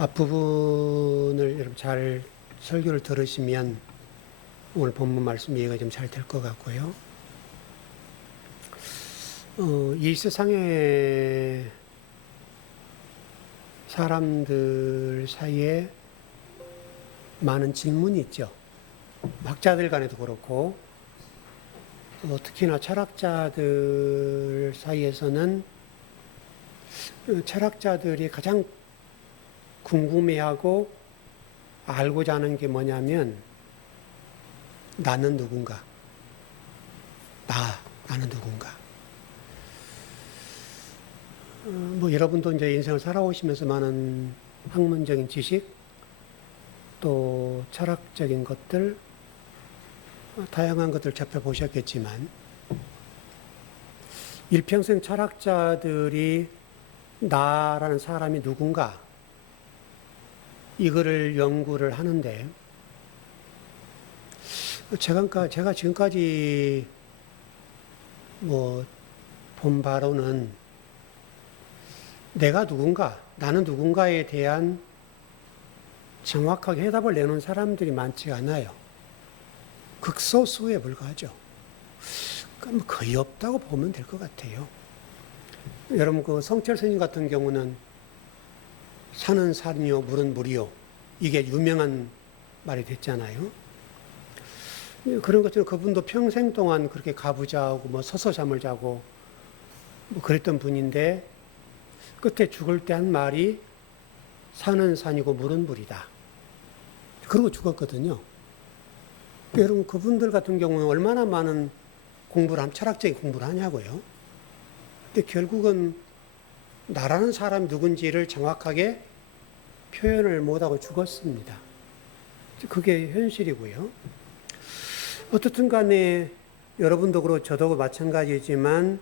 앞부분을 여러분 잘 설교를 들으시면 오늘 본문 말씀 이해가 좀 잘 될 것 같고요. 이 세상에 사람들 사이에 많은 질문이 있죠. 학자들 간에도 그렇고, 특히나 철학자들 사이에서는 철학자들이 가장 궁금해하고 알고자 하는 게 뭐냐면, 나는 누군가? 나는 누군가? 여러분도 이제 인생을 살아오시면서 많은 학문적인 지식, 또 철학적인 것들, 다양한 것들 접해보셨겠지만, 일평생 철학자들이 나라는 사람이 누군가, 이거를 연구를 하는데, 제가 지금까지 본 바로는 내가 누군가, 나는 누군가에 대한 정확하게 해답을 내놓은 사람들이 많지 않아요. 극소수에 불과하죠. 그럼 거의 없다고 보면 될 것 같아요. 여러분, 성철 스님 같은 경우는 산은 산이요, 물은 물이요. 이게 유명한 말이 됐잖아요. 그런 것처럼 그분도 평생 동안 그렇게 가부좌하고 서서 잠을 자고 그랬던 분인데, 끝에 죽을 때 한 말이 산은 산이고 물은 물이다. 그러고 죽었거든요. 여러분, 그분들 같은 경우는 얼마나 많은 철학적인 공부를 하냐고요. 근데 결국은 나라는 사람이 누군지를 정확하게 표현을 못하고 죽었습니다. 그게 현실이고요. 어떻든 간에 여러분도 그렇고 저도 마찬가지지만,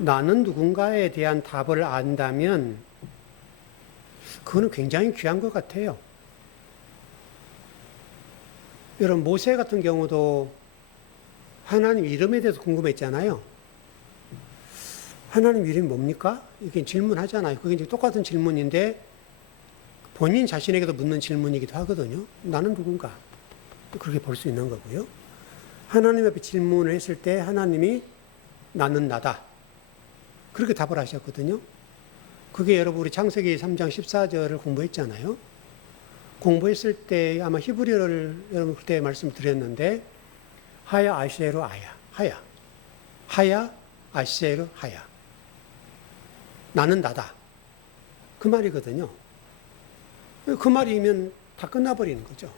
나는 누군가에 대한 답을 안다면 그거는 굉장히 귀한 것 같아요. 여러분, 모세 같은 경우도 하나님 이름에 대해서 궁금했잖아요. 하나님 이름이 뭡니까? 이렇게 질문하잖아요. 그게 이제 똑같은 질문인데 본인 자신에게도 묻는 질문이기도 하거든요. 나는 누군가? 그렇게 볼 수 있는 거고요. 하나님 앞에 질문을 했을 때 하나님이 나는 나다. 그렇게 답을 하셨거든요. 그게 여러분 우리 창세기 3장 14절을 공부했잖아요. 공부했을 때 아마 히브리어를 여러분 그때 말씀드렸는데, 하야 아쉐르 아야, 하야 아쉐르 하야. 나는 나다. 그 말이거든요. 그 말이면 다 끝나버리는 거죠.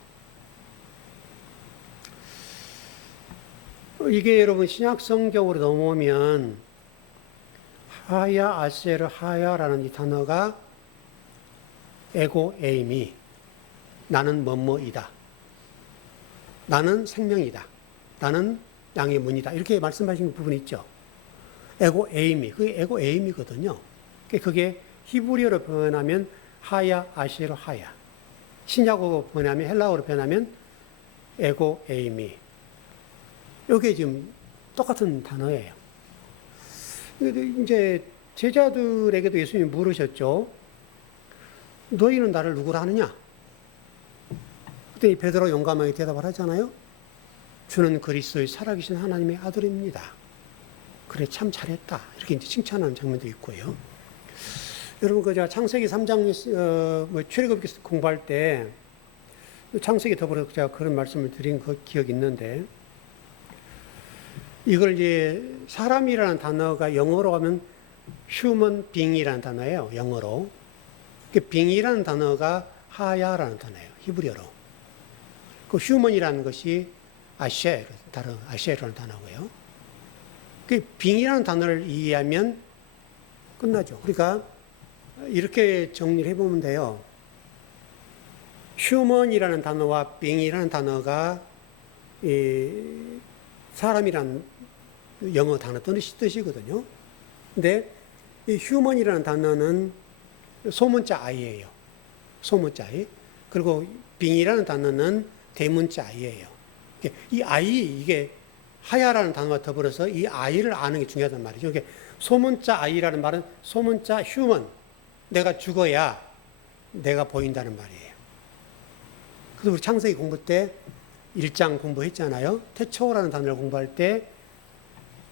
이게 여러분 신약 성경으로 넘어오면 하야 아세르 하야라는 이 단어가 에고 에이미, 나는 뭐뭐이다, 나는 생명이다, 나는 양의 문이다, 이렇게 말씀하신 부분이 있죠. 에고 에이미, 그게 에고 에이미거든요. 그게 히브리어로 표현하면 하야 아세르 하야, 신약어로 표현하면 헬라어로 표현하면 에고 에이미. 이게 지금 똑같은 단어예요. 이제 제자들에게도 예수님이 물으셨죠. 너희는 나를 누구라 하느냐? 그때 베드로 용감하게 대답을 하잖아요. 주는 그리스도의 살아계신 하나님의 아들입니다. 그래, 참 잘했다. 이렇게 이제 칭찬하는 장면도 있고요. 여러분, 제가 창세기 3장, 출애굽기 공부할 때, 창세기 더불어서 제가 그런 말씀을 드린 그 기억이 있는데, 이걸 이제 사람이라는 단어가 영어로 하면 human being이라는 단어예요. 영어로. being이라는 단어가 하야라는 단어예요. 히브리어로. 그 human이라는 것이 아쉐르라는 단어고요. 그 being이라는 단어를 이해하면 끝나죠. 그러니까 이렇게 정리를 해보면 돼요. human이라는 단어와 being이라는 단어가 사람이란 영어 단어 뜻이거든요. 근데 이 human이라는 단어는 소문자 I예요. 소문자 I. 그리고 being이라는 단어는 대문자 I예요. 이 I, 이게 하야라는 단어와 더불어서 이 I를 아는 게 중요하단 말이죠. 이게 소문자 I라는 말은 소문자 human. 내가 죽어야 내가 보인다는 말이에요. 그래서 우리 창세기 공부 때 1장 공부했잖아요. 태초라는 단어를 공부할 때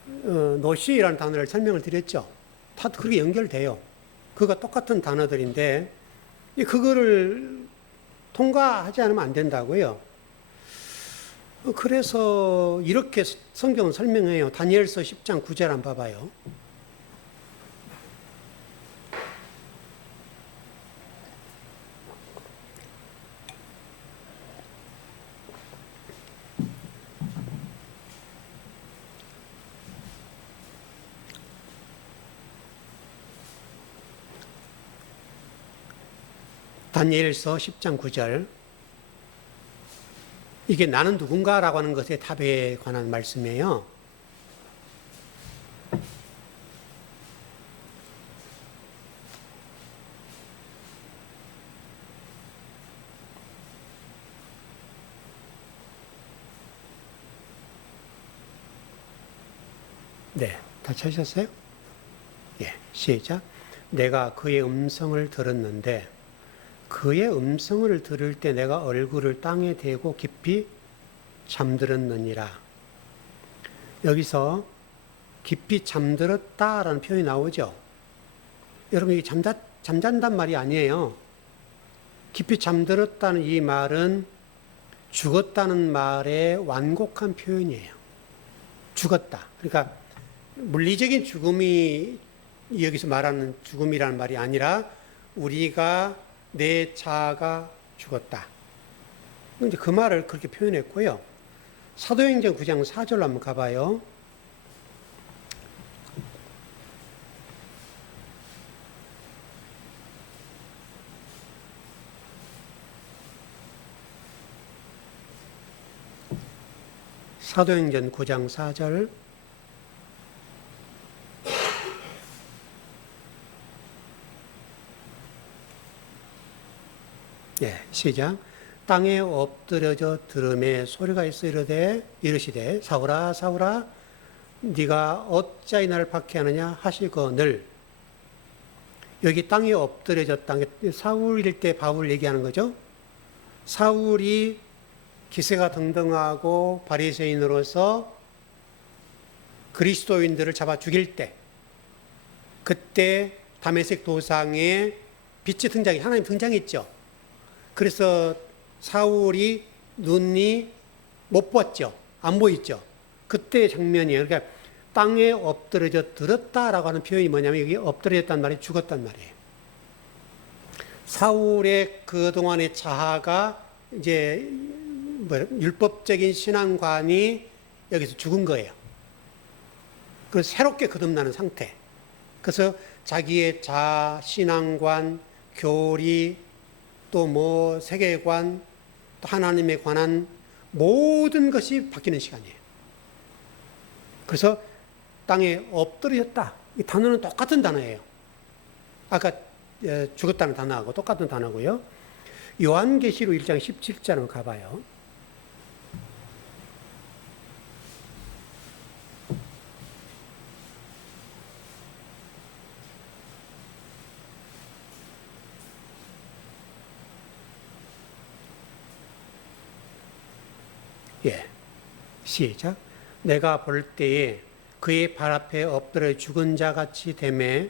노시라는 단어를 설명을 드렸죠. 다 그렇게 연결돼요. 그거가 똑같은 단어들인데 그거를 통과하지 않으면 안 된다고요. 그래서 이렇게 성경은 설명해요. 다니엘서 10장 9절 한번 봐봐요. 다니엘서 10장 9절. 이게 나는 누군가라고 하는 것의 답에 관한 말씀이에요. 네, 다 찾으셨어요? 예, 시작. 내가 그의 음성을 들었는데 그의 음성을 들을 때 내가 얼굴을 땅에 대고 깊이 잠들었느니라. 여기서 깊이 잠들었다라는 표현이 나오죠. 여러분 이게 잠잔단 말이 아니에요. 깊이 잠들었다는 이 말은 죽었다는 말의 완곡한 표현이에요. 죽었다. 그러니까 물리적인 죽음이 여기서 말하는 죽음이라는 말이 아니라 우리가 내 자아가 죽었다. 이제 그 말을 그렇게 표현했고요. 사도행전 9장 4절로 한번 가봐요. 사도행전 9장 4절. 예, 시작. 땅에 엎드려져 들음에 소리가 있어 이르시되 사울아 사울아 네가 어찌하여 나를 박해하느냐 하시거늘. 여기 땅에 엎드려졌다. 사울일 때 바울 얘기하는 거죠. 사울이 기세가 등등하고 바리새인으로서 그리스도인들을 잡아 죽일 때, 그때 다메섹 도상에 빛이 하나님 등장했죠. 그래서 사울이 눈이 못 봤죠. 안 보이죠. 그때의 장면이에요. 그러니까 땅에 엎드려져 들었다라고 하는 표현이 뭐냐면 여기 엎드려졌다는 말이 죽었단 말이에요. 사울의 그동안의 자아가 이제 율법적인 신앙관이 여기서 죽은 거예요. 그래서 새롭게 거듭나는 상태. 그래서 자기의 자아, 신앙관, 교리, 또 세계관, 또 하나님에 관한 모든 것이 바뀌는 시간이에요. 그래서 땅에 엎드려졌다. 이 단어는 똑같은 단어예요. 아까 죽었다는 단어하고 똑같은 단어고요. 요한계시록 1장 17절을 가봐요. 예, 시작. 내가 볼 때에 그의 발 앞에 엎드려 죽은 자 같이 되매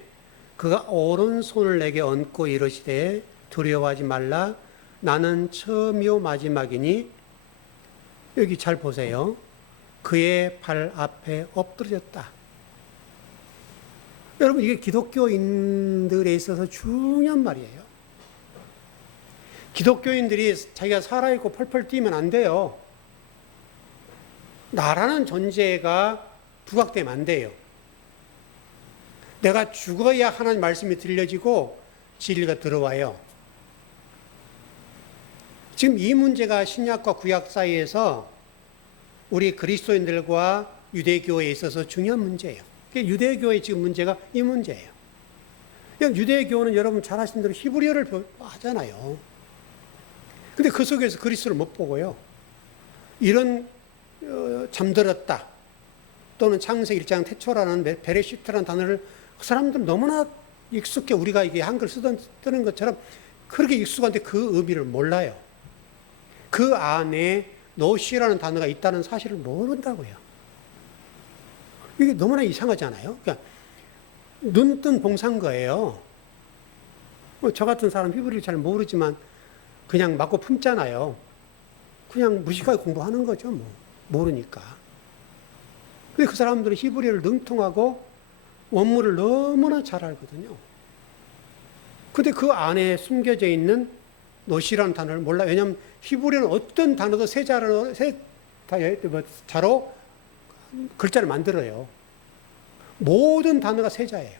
그가 오른손을 내게 얹고 이르시되 두려워하지 말라. 나는 처음이요 마지막이니. 여기 잘 보세요. 그의 발 앞에 엎드려졌다. 여러분 이게 기독교인들에 있어서 중요한 말이에요. 기독교인들이 자기가 살아있고 펄펄 뛰면 안 돼요. 나라는 존재가 부각되면 안 돼요. 내가 죽어야 하나님 말씀이 들려지고 진리가 들어와요. 지금 이 문제가 신약과 구약 사이에서 우리 그리스도인들과 유대교에 있어서 중요한 문제예요. 유대교의 지금 문제가 이 문제예요. 유대교는 여러분 잘 아시는 대로 히브리어를 하잖아요. 근데 그 속에서 그리스도를 못 보고요. 이런 잠들었다 또는 창세기 1장 태초라는 베레시트라는 단어를 그 사람들 너무나 익숙해 우리가 이게 한글 쓰는 것처럼 그렇게 익숙한데 그 의미를 몰라요. 그 안에 노시라는 단어가 있다는 사실을 모른다고요. 이게 너무나 이상하잖아요. 그러니까 눈뜬 봉사인 거예요. 저 같은 사람 히브리를 잘 모르지만 그냥 맞고 품잖아요. 그냥 무식하게 공부하는 거죠, 뭐. 모르니까. 근데 그 사람들은 히브리어를 능통하고 원문을 너무나 잘 알거든요. 근데 그 안에 숨겨져 있는 노시라는 단어를 몰라. 왜냐하면 히브리어는 어떤 단어도 세 자로 글자를 만들어요. 모든 단어가 세 자예요.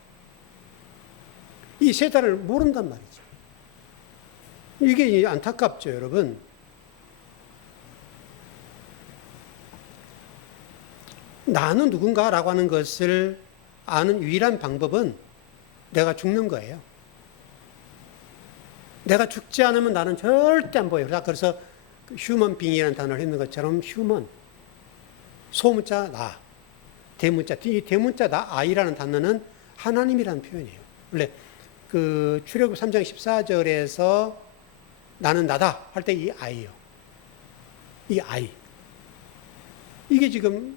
이 세 자를 모른단 말이죠. 이게 안타깝죠, 여러분. 나는 누군가라고 하는 것을 아는 유일한 방법은 내가 죽는 거예요. 내가 죽지 않으면 나는 절대 안 보여요. 그래서 휴먼 빙이라는 단어를 했는 것처럼 휴먼, 소문자 나, 대문자, 이 대문자 나, 아이라는 단어는 하나님이라는 표현이에요. 원래 그 출애굽 3장 14절에서 나는 나다 할 때 이 아이요. 이 아이. 이게 지금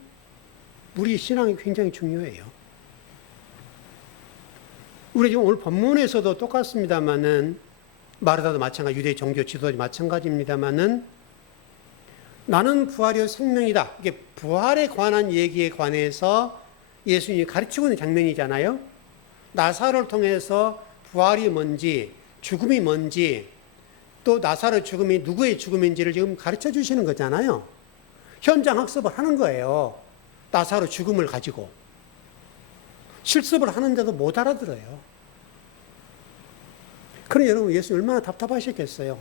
우리 신앙이 굉장히 중요해요. 우리 지금 오늘 본문에서도 똑같습니다만은 마르다도 마찬가지, 유대 종교 지도자 마찬가지입니다만은 나는 부활이요 생명이다. 이게 부활에 관한 얘기에 관해서 예수님이 가르치고 있는 장면이잖아요. 나사로를 통해서 부활이 뭔지, 죽음이 뭔지, 또 나사로 죽음이 누구의 죽음인지를 지금 가르쳐 주시는 거잖아요. 현장 학습을 하는 거예요. 나사로 죽음을 가지고. 실습을 하는데도 못 알아들어요. 그럼 여러분, 예수 얼마나 답답하셨겠어요.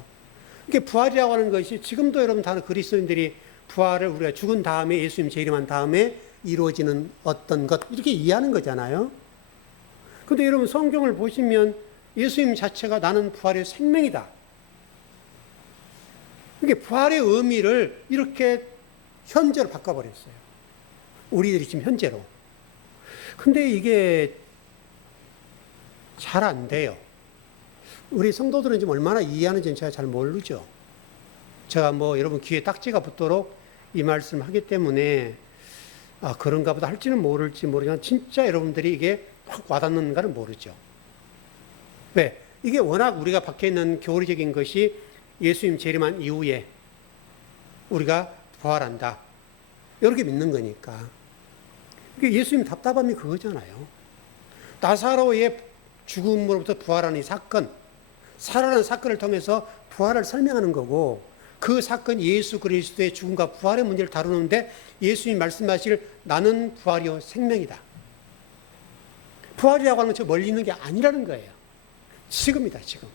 이게 부활이라고 하는 것이 지금도 여러분 다른 그리스도인들이 부활을 우리가 죽은 다음에 예수님 재림한 다음에 이루어지는 어떤 것, 이렇게 이해하는 거잖아요. 근데 여러분 성경을 보시면 예수님 자체가 나는 부활의 생명이다. 이게 부활의 의미를 이렇게 현재로 바꿔버렸어요. 우리들이 지금 현재로. 근데 이게 잘 안 돼요. 우리 성도들은 지금 얼마나 이해하는지는 제가 잘 모르죠. 제가 뭐 여러분 귀에 딱지가 붙도록 이 말씀을 하기 때문에 아, 그런가 보다 할지는 모를지 모르지만 진짜 여러분들이 이게 확 와닿는가는 모르죠. 왜? 이게 워낙 우리가 박혀 있는 교리적인 것이 예수님 재림한 이후에 우리가 부활한다. 이렇게 믿는 거니까. 예수님 답답함이 그거잖아요. 나사로의 죽음으로부터 부활하는 이 사건, 살아나는 사건을 통해서 부활을 설명하는 거고, 그 사건이 예수 그리스도의 죽음과 부활의 문제를 다루는데 예수님이 말씀하실 나는 부활이요 생명이다. 부활이라고 하는 건 저 멀리 있는 게 아니라는 거예요. 지금이다, 지금.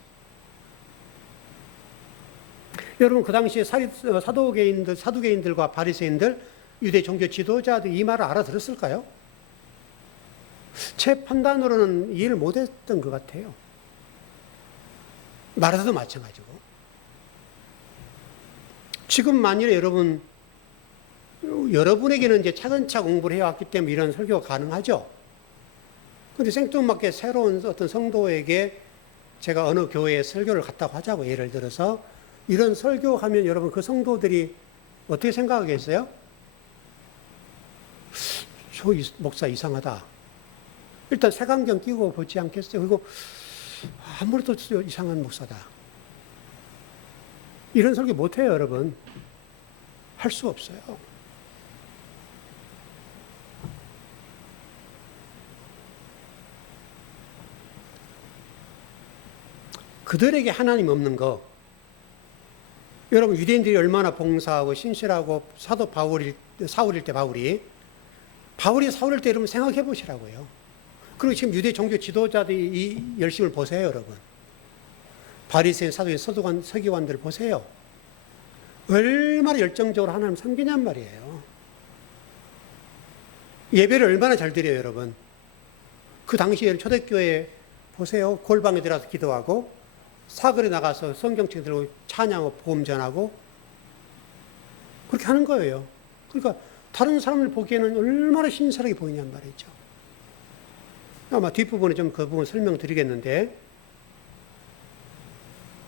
여러분 그 당시에 사두개인들과 바리새인들, 유대 종교 지도자들 이 말을 알아들었을까요? 제 판단으로는 이해를 못했던 것 같아요. 마르다도 마찬가지고. 지금 만일에 여러분에게는 이제 차근차근 공부를 해왔기 때문에 이런 설교가 가능하죠. 근데 생뚱맞게 새로운 어떤 성도에게 제가 어느 교회에 설교를 갔다고 하자고, 예를 들어서 이런 설교하면 여러분 그 성도들이 어떻게 생각하겠어요? 저 목사 이상하다. 일단 색안경 끼고 보지 않겠어요? 그리고 아무래도 이상한 목사다. 이런 설교 못해요, 여러분. 할 수 없어요. 그들에게 하나님 없는 거. 여러분 유대인들이 얼마나 봉사하고 신실하고 사울일 때 바울이 사울일 때 여러분 생각해 보시라고요. 그리고 지금 유대 종교 지도자들이 이 열심을 보세요, 여러분. 바리새인, 사두개인, 서기관들 보세요. 얼마나 열정적으로 하나님 섬기냔 말이에요. 예배를 얼마나 잘 드려요, 여러분. 그 당시에 초대교회 보세요. 골방에 들어가서 기도하고 사거리 나가서 성경책 들고 찬양하고 복음 전하고 그렇게 하는 거예요. 그러니까 다른 사람들 보기에는 얼마나 신실하게 보이냔 말이죠. 아마 뒷부분에 좀 그 부분 설명드리겠는데,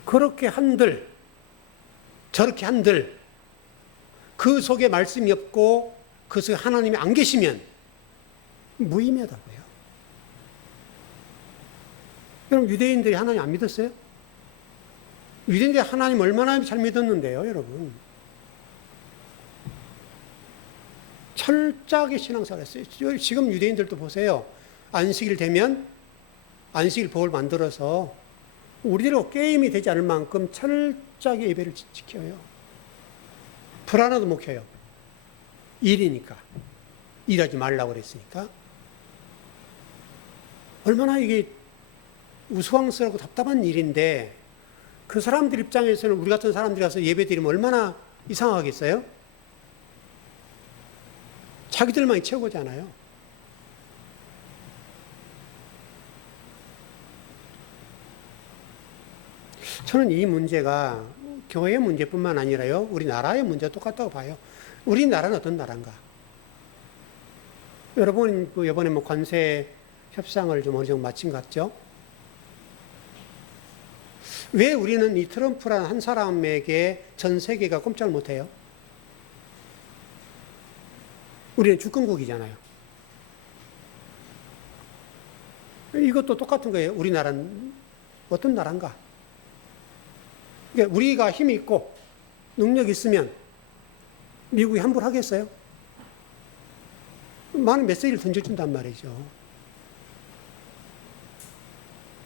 그렇게 한들, 저렇게 한들, 그 속에 말씀이 없고 그 속에 하나님이 안 계시면 무의미하다고요. 여러분, 유대인들이 하나님 안 믿었어요? 유대인들이 하나님 얼마나 잘 믿었는데요, 여러분. 철저하게 신앙생활 했어요. 지금 유대인들도 보세요. 안식일 되면 안식일 법을 만들어서 우리대로 게임이 되지 않을 만큼 철저하게 예배를 지켜요. 불 하나도 못 켜요. 일이니까. 일하지 말라고 그랬으니까. 얼마나 이게 우스꽝스럽고 답답한 일인데 그 사람들 입장에서는 우리 같은 사람들이 가서 예배 드리면 얼마나 이상하겠어요? 자기들만이 최고잖아요. 저는 이 문제가 교회의 문제뿐만 아니라요, 우리나라의 문제와 똑같다고 봐요. 우리나라는 어떤 나라인가? 여러분, 이번에 관세 협상을 좀 어느 정도 마친 것 같죠? 왜 우리는 이 트럼프라는 한 사람에게 전 세계가 꼼짝을 못해요? 우리는 주권국이잖아요. 이것도 똑같은 거예요. 우리나라는 어떤 나라인가? 그러니까 우리가 힘이 있고 능력이 있으면 미국이 함부로 하겠어요? 많은 메시지를 던져준단 말이죠.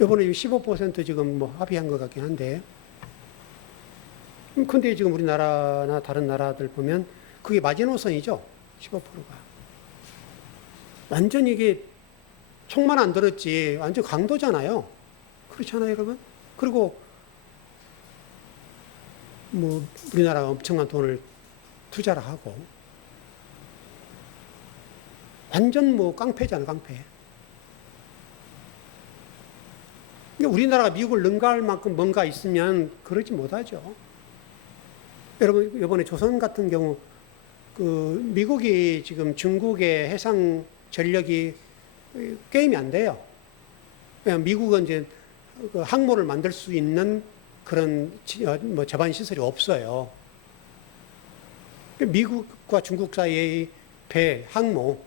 이번에 15% 지금 합의한 것 같긴 한데, 근데 지금 우리나라나 다른 나라들 보면 그게 마지노선이죠. 15%가. 완전 이게 총만 안 들었지 완전 강도잖아요. 그렇잖아요, 여러분? 그리고 우리나라가 엄청난 돈을 투자를 하고 완전 깡패잖아요, 깡패. 우리나라가 미국을 능가할 만큼 뭔가 있으면 그러지 못하죠. 여러분, 이번에 조선 같은 경우 미국이 지금 중국의 해상 전력이 게임이 안 돼요. 왜냐하면 미국은 이제 항모를 만들 수 있는 그런 저반 시설이 없어요. 미국과 중국 사이의 배, 항모,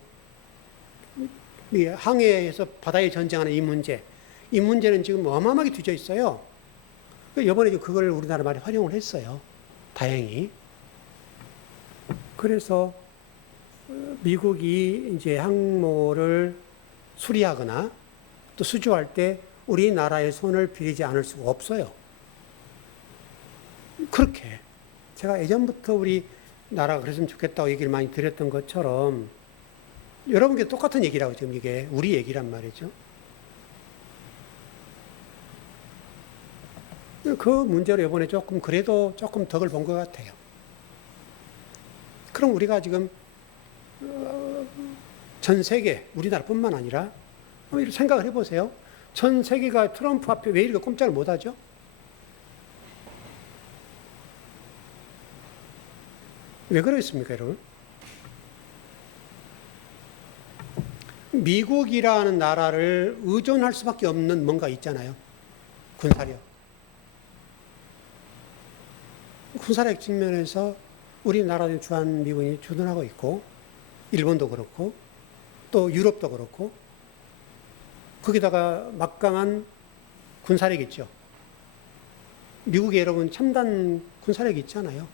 항해에서 바다에 전쟁하는 이 문제는 지금 어마어마하게 뒤져 있어요. 이번에 그걸 우리나라 많이 활용을 했어요. 다행히. 그래서 미국이 이제 항모를 수리하거나 또 수주할 때 우리나라의 손을 빌리지 않을 수가 없어요. 그렇게 제가 예전부터 우리 나라가 그랬으면 좋겠다고 얘기를 많이 드렸던 것처럼 여러분께 똑같은 얘기라고 지금 이게 우리 얘기란 말이죠. 그 문제로 이번에 그래도 조금 덕을 본 것 같아요. 그럼 우리가 지금 전 세계, 우리나라뿐만 아니라 이렇게 생각을 해보세요. 전 세계가 트럼프 앞에 왜 이렇게 꼼짝을 못하죠? 왜 그러겠습니까, 여러분? 미국이라는 나라를 의존할 수밖에 없는 뭔가 있잖아요. 군사력. 군사력 측면에서 우리나라의 주한미군이 주둔하고 있고, 일본도 그렇고, 또 유럽도 그렇고, 거기다가 막강한 군사력이 있죠. 미국에 여러분 첨단 군사력이 있잖아요.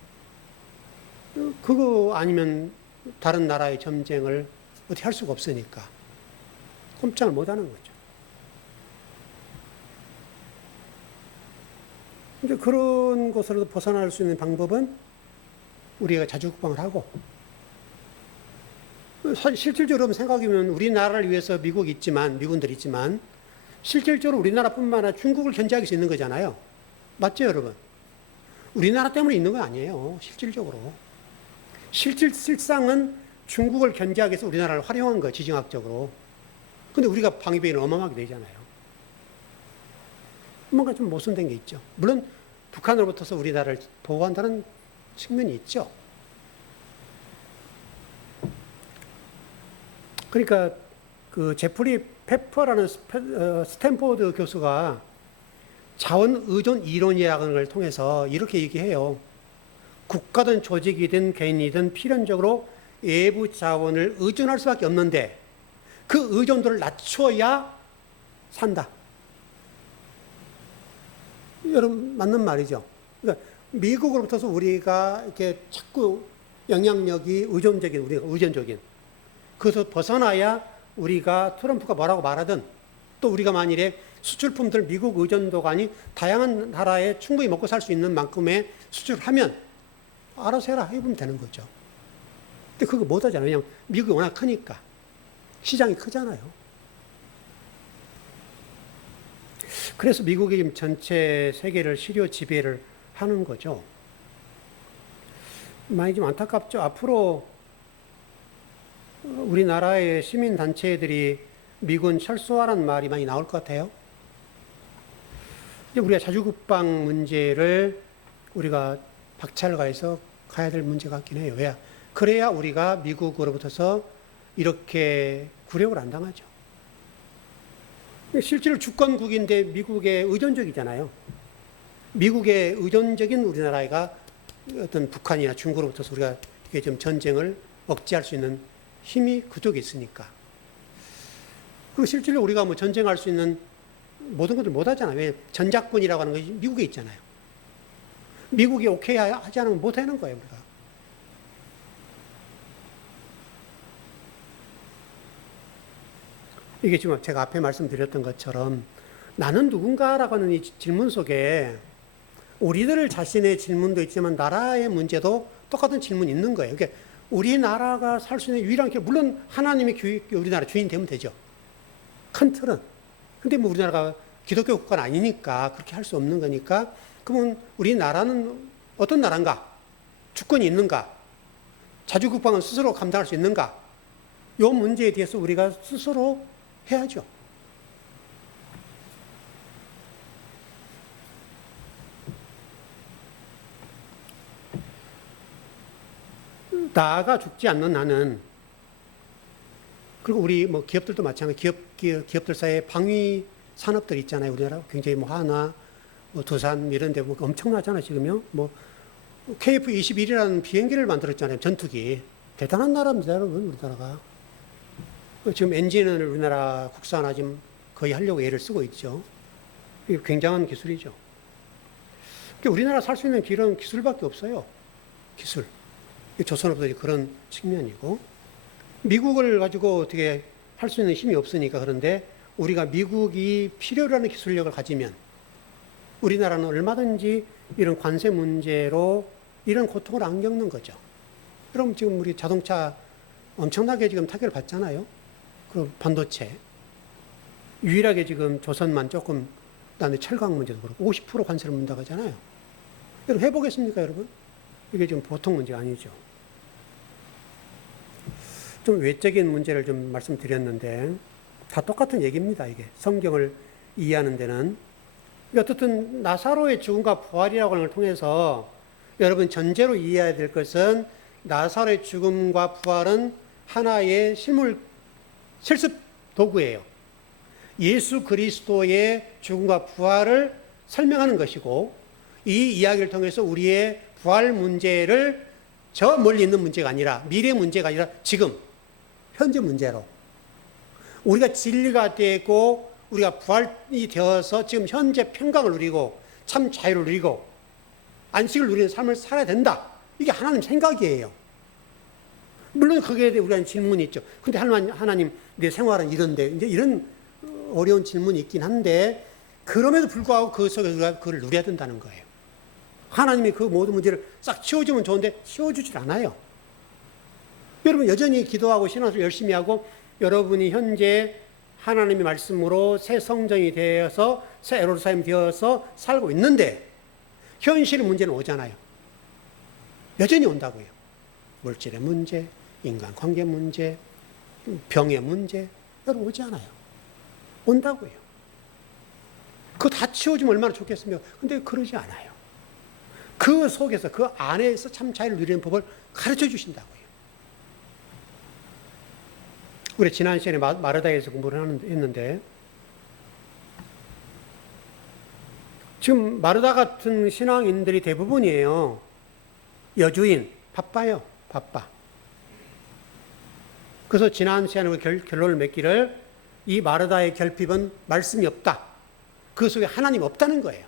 그거 아니면 다른 나라의 점쟁을 어떻게 할 수가 없으니까 꼼짝을 못 하는 거죠. 이제 그런 것으로도 벗어날 수 있는 방법은 우리가 자주국방을 하고, 실질적으로 생각하면 우리나라를 위해서 미국이 있지만, 미군들이 있지만, 실질적으로 우리나라뿐만 아니라 중국을 견제할 수 있는 거잖아요. 맞죠, 여러분? 우리나라 때문에 있는 건 아니에요, 실질적으로. 실상은 중국을 견제하기 위해서 우리나라를 활용한 거예요, 지정학적으로. 근데 우리가 방위비는 어마어마하게 되잖아요. 뭔가 좀 모순된 게 있죠. 물론 북한으로부터서 우리나라를 보호한다는 측면이 있죠. 그러니까 그 제프리 페퍼라는 스탠포드 교수가 자원 의존 이론이라는 걸 통해서 이렇게 얘기해요. 국가든 조직이든 개인이든 필연적으로 외부 자원을 의존할 수밖에 없는데 그 의존도를 낮춰야 산다. 여러분 맞는 말이죠. 그러니까 미국으로부터서 우리가 이렇게 자꾸 영향력이 의존적인, 우리가 의존적인, 그것을 벗어나야 우리가 트럼프가 뭐라고 말하든 또 우리가 만일에 수출품들 미국 의존도가 아닌 다양한 나라에 충분히 먹고 살 수 있는 만큼의 수출을 하면 알아서 해라 해보면 되는 거죠. 근데 그거 못 하잖아요. 그냥 미국이 워낙 크니까. 시장이 크잖아요. 그래서 미국이 지금 전체 세계를 실효 지배를 하는 거죠. 많이 좀 안타깝죠. 앞으로 우리나라의 시민단체들이 미군 철수하라는 말이 많이 나올 것 같아요. 이제 우리가 자주국방 문제를 우리가 박차를 가해서 가야 될 문제 같긴 해요. 왜? 그래야 우리가 미국으로부터서 이렇게 굴욕을 안 당하죠. 실제로 주권국인데 미국에 의존적이잖아요. 미국에 의존적인 우리나라가 어떤 북한이나 중국으로부터서 우리가 이게 좀 전쟁을 억제할 수 있는 힘이 그쪽에 있으니까. 그리고 실제로 우리가 뭐 전쟁할 수 있는 모든 것들 못 하잖아요. 왜? 전작권이라고 하는 것이 미국에 있잖아요. 미국이 오케이 하지 않으면 못 하는 거예요, 우리가. 이게 지금 제가 앞에 말씀드렸던 것처럼 나는 누군가라고 하는 이 질문 속에 우리들 자신의 질문도 있지만 나라의 문제도 똑같은 질문이 있는 거예요. 그러니까 우리나라가 살 수 있는 유일한 길, 물론 하나님의 우리나라 주인 되면 되죠. 큰 틀은. 근데 뭐 우리나라가 기독교 국가는 아니니까 그렇게 할 수 없는 거니까 그러면 우리나라는 어떤 나라인가? 주권이 있는가? 자주국방은 스스로 감당할 수 있는가? 이 문제에 대해서 우리가 스스로 해야죠. 나가 죽지 않는 나는, 그리고 우리 뭐 기업들도 마찬가지, 기업들 사이에 방위 산업들 있잖아요. 우리나라 굉장히 뭐 하나, 뭐 두산 이런 데 뭐 엄청나잖아요. 지금요. 뭐 KF-21이라는 비행기를 만들었잖아요. 전투기. 대단한 나라입니다, 여러분. 우리나라가. 지금 엔진을 우리나라 국산화 지금 거의 하려고 애를 쓰고 있죠. 이게 굉장한 기술이죠. 우리나라 살 수 있는 길은 기술밖에 없어요. 기술. 조선업도 그런 측면이고, 미국을 가지고 어떻게 할 수 있는 힘이 없으니까. 그런데 우리가 미국이 필요로 하는 기술력을 가지면 우리나라는 얼마든지 이런 관세 문제로 이런 고통을 안 겪는 거죠. 그럼 지금 우리 자동차 엄청나게 지금 타격을 받잖아요. 그 반도체. 유일하게 지금 조선만 조금, 그다음에 철강 문제도 그렇고 50% 관세를 문다고 하잖아요. 여러분 해보겠습니까, 여러분? 이게 지금 보통 문제가 아니죠. 좀 외적인 문제를 좀 말씀드렸는데 다 똑같은 얘기입니다. 이게 성경을 이해하는 데는. 어떻든 나사로의 죽음과 부활이라고 하는 걸 통해서 여러분 전제로 이해해야 될 것은 나사로의 죽음과 부활은 하나의 실습 도구예요. 예수 그리스도의 죽음과 부활을 설명하는 것이고, 이 이야기를 통해서 우리의 부활 문제를 저 멀리 있는 문제가 아니라, 미래 문제가 아니라 지금 현재 문제로 우리가 진리가 되고 우리가 부활이 되어서 지금 현재 평강을 누리고 참 자유를 누리고 안식을 누리는 삶을 살아야 된다. 이게 하나님 생각이에요. 물론 거기에 대해 우리가 질문이 있죠. 근데 하나님 내 생활은 이런데, 이제 이런 어려운 질문이 있긴 한데, 그럼에도 불구하고 그 속에서 우리가 그걸 누려야 된다는 거예요. 하나님이 그 모든 문제를 싹 치워주면 좋은데 치워주질 않아요. 여러분 여전히 기도하고 신앙을 열심히 하고 여러분이 현재 하나님의 말씀으로 새 성전이 되어서 새 예루살렘이 되어서 살고 있는데 현실 문제는 오잖아요. 여전히 온다고요. 물질의 문제, 인간관계 문제, 병의 문제, 여러분 오지 않아요. 온다고요. 그거 다 치워주면 얼마나 좋겠습니까? 근데 그러지 않아요. 그 속에서, 그 안에서 참 자유를 누리는 법을 가르쳐 주신다고요. 우리 지난 시간에 마르다에서 공부를 했는데, 지금 마르다 같은 신앙인들이 대부분이에요. 여주인, 바빠요. 바빠. 그래서 지난 시간에 결론을 맺기를 이 마르다의 결핍은 말씀이 없다. 그 속에 하나님 없다는 거예요.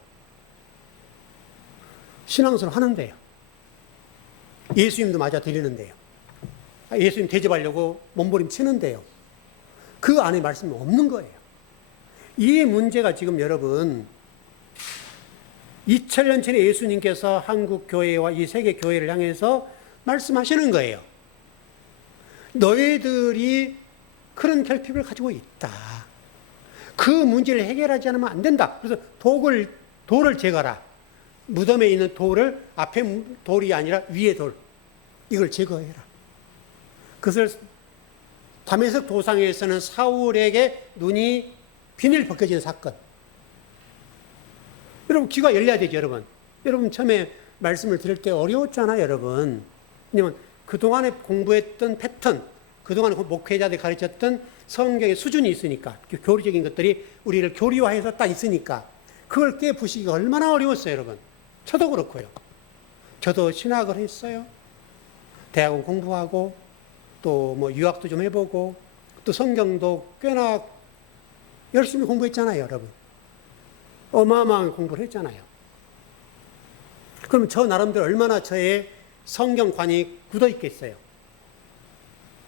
신앙생활 하는데요. 예수님도 맞아 드리는데요. 예수님 대접하려고 몸부림치는데요. 그 안에 말씀이 없는 거예요. 이 문제가 지금 여러분 2000년 전에 예수님께서 한국 교회와 이 세계 교회를 향해서 말씀하시는 거예요. 너희들이 그런 결핍을 가지고 있다. 그 문제를 해결하지 않으면 안 된다. 그래서 돌을 제거하라. 무덤에 있는 돌을 앞에 돌이 아니라 위에 돌. 이걸 제거해라. 그것을 다메섹 도상에서는 사울에게 눈이 비늘 벗겨진 사건. 여러분 귀가 열려야 되죠, 여러분. 여러분 처음에 말씀을 들을 때 어려웠잖아요, 여러분. 왜냐면 그동안에 공부했던 패턴, 그동안에 목회자들이 가르쳤던 성경의 수준이 있으니까, 교리적인 것들이 우리를 교리화해서 딱 있으니까 그걸 깨부시기가 얼마나 어려웠어요, 여러분. 저도 그렇고요. 저도 신학을 했어요. 대학원 공부하고 또 뭐 유학도 좀 해보고 또 성경도 꽤나 열심히 공부했잖아요, 여러분. 어마어마한 공부를 했잖아요. 그럼 저 나름대로 얼마나 저의 성경관이 굳어 있겠어요?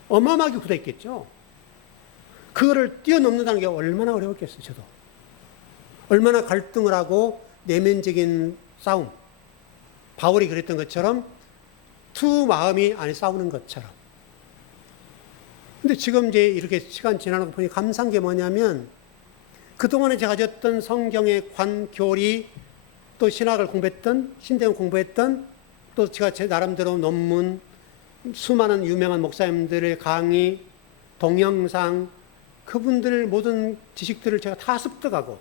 어마어마하게 굳어 있겠죠. 그거를 뛰어넘는다는 게 얼마나 어려웠겠어요, 저도. 얼마나 갈등을 하고 내면적인 싸움. 바울이 그랬던 것처럼 두 마음이 안에 싸우는 것처럼. 근데 지금 이제 이렇게 시간 지나고 보니 감사한 게 뭐냐면 그동안에 제가 가졌던 성경의 관, 교리, 또 신학을 공부했던, 신대원 공부했던, 또 제가 제 나름대로 논문, 수많은 유명한 목사님들의 강의, 동영상, 그분들 모든 지식들을 제가 다 습득하고,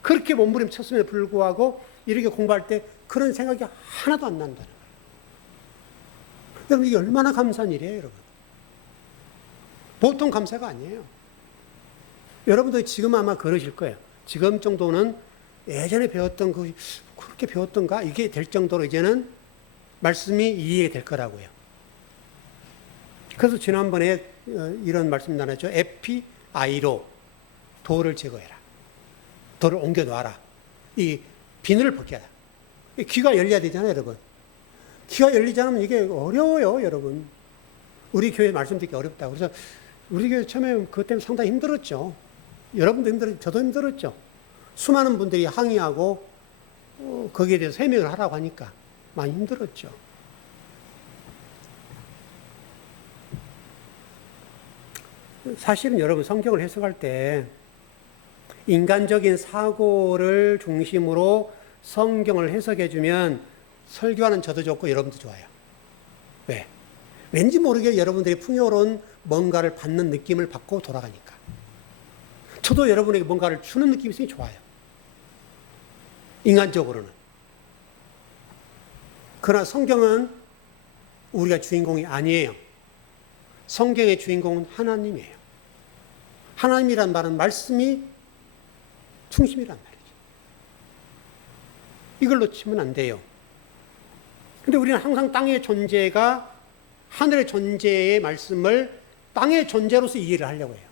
그렇게 몸부림쳤음에도 불구하고, 이렇게 공부할 때 그런 생각이 하나도 안 난다는 거예요. 여러분, 이게 얼마나 감사한 일이에요, 여러분. 보통 감사가 아니에요. 여러분도 지금 아마 그러실 거예요. 지금 정도는 예전에 배웠던 그렇게 배웠던가? 이게 될 정도로 이제는 말씀이 이해가 될 거라고요. 그래서 지난번에 이런 말씀 나눴죠. 에피아이로 돌을 제거해라. 돌을 옮겨 놔라. 이 비늘을 벗겨라. 귀가 열려야 되잖아요, 여러분. 귀가 열리지 않으면 이게 어려워요, 여러분. 우리 교회 말씀 듣기 어렵다고. 그래서 우리 교회 처음에 그것 때문에 상당히 힘들었죠. 여러분도 힘들었죠. 저도 힘들었죠. 수많은 분들이 항의하고 거기에 대해서 해명을 하라고 하니까 많이 힘들었죠. 사실은 여러분 성경을 해석할 때 인간적인 사고를 중심으로 성경을 해석해주면 설교하는 저도 좋고 여러분도 좋아요. 왜? 왠지 모르게 여러분들이 풍요로운 뭔가를 받는 느낌을 받고 돌아가니까. 저도 여러분에게 뭔가를 주는 느낌이 있으니 좋아요. 인간적으로는. 그러나 성경은 우리가 주인공이 아니에요. 성경의 주인공은 하나님이에요. 하나님이란 말은 말씀이 중심이란 말이죠. 이걸 놓치면 안 돼요. 근데 우리는 항상 땅의 존재가 하늘의 존재의 말씀을 땅의 존재로서 이해를 하려고 해요.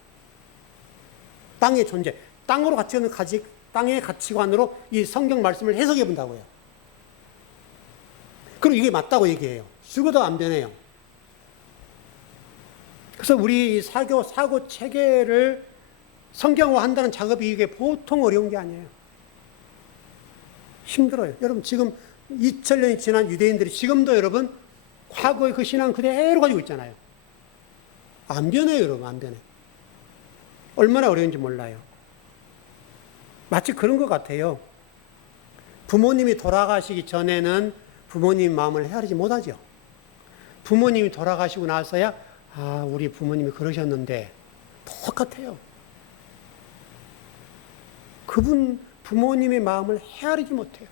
땅의 존재, 땅으로 가치는 땅의 가치관으로 이 성경 말씀을 해석해 본다고요. 그리고 이게 맞다고 얘기해요. 죽어도 안 변해요. 그래서 우리 사고 체계를 성경화한다는 작업이 이게 보통 어려운 게 아니에요. 힘들어요. 여러분 지금 2000년이 지난 유대인들이 지금도 여러분 과거의 그 신앙 그대로 가지고 있잖아요. 안 변해요, 여러분. 안 변해. 얼마나 어려운지 몰라요. 마치 그런 것 같아요. 부모님이 돌아가시기 전에는 부모님 마음을 헤아리지 못하죠. 부모님이 돌아가시고 나서야 우리 부모님이 그러셨는데 똑같아요. 그분 부모님의 마음을 헤아리지 못해요.